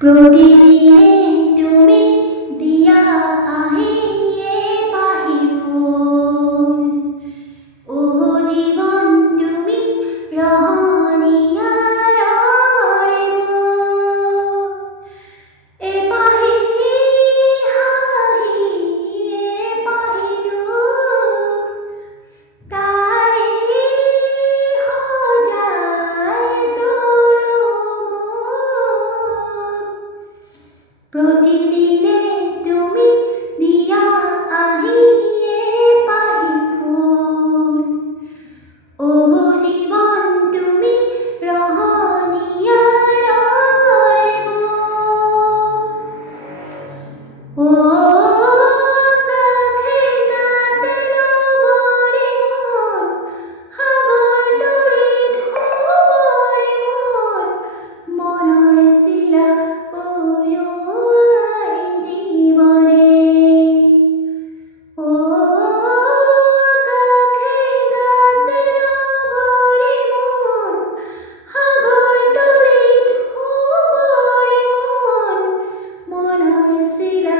প্রতিদিনে তুমি দিয়া আহিয়ে পাহি ফুল ও জীবন তুমি রহনিয়া রগরে এ পাহি হাহি এ পাহি দুখ তারি হো যায় তোর প্রতিদিনে তুমি দিয়া আহিয়ে পাহি ফুল ও জীবন তুমি রহনিয়া রগরে ও কাখের কাঁদল বরে মন হাগর ডলি ঢোবরে মনর শিলা ওই জীবনে ও কাখের কাঁদল বরে মন হাগর ডলি ঢোবরে মনর শিলা